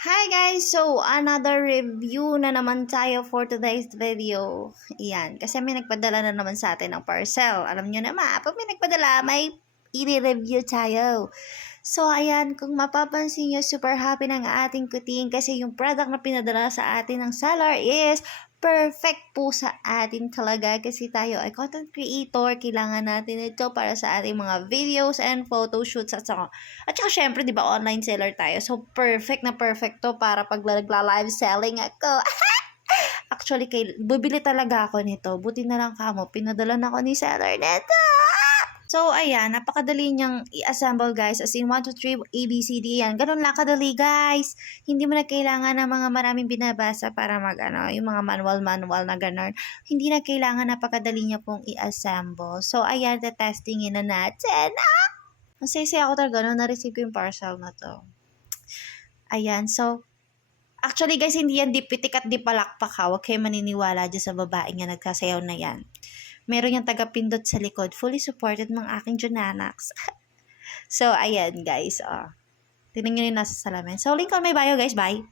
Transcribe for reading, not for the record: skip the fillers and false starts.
Hi guys! So, another review na naman tayo for today's video. Iyan, kasi may nagpadala na naman sa atin ng parcel. Alam nyo naman, pag may nagpadala, may i-review tayo. So, ayan, kung mapapansin nyo, super happy ng ating kuting kasi yung product na pinadala sa atin ng seller is perfect po sa atin talaga kasi tayo ay content creator. Kailangan natin ito para sa ating mga videos and photoshoots at saka syempre, di ba, online seller tayo. So, perfect na perfect to para pag nagla-live selling ako. Actually, bibili talaga ako nito. Buti na lang kamo, pinadala na ako ni seller nito. So, ayan, napakadali niyang i-assemble, guys. As in, 1, 2, 3, A, B, C, D, yan. Ganun lang kadali, guys. Hindi mo na kailangan ng mga maraming binabasa para yung mga manual na ganun. Hindi na kailangan, napakadali niya pong i-assemble. So, ayan, testingin na natin. Masaya ako talaga nung na-receive ko yung parcel na to. Ayan, so, actually, guys, hindi yan dipitik at dipalakpak ha. Huwag kayo maniniwala dyan sa babae nga nagsasayaw na yan. Meron yung taga-pindot sa likod. Fully supported ng aking Junanax. So, ayan guys. Tingnan nyo yung nasa salamin. So, link on my bio guys. Bye!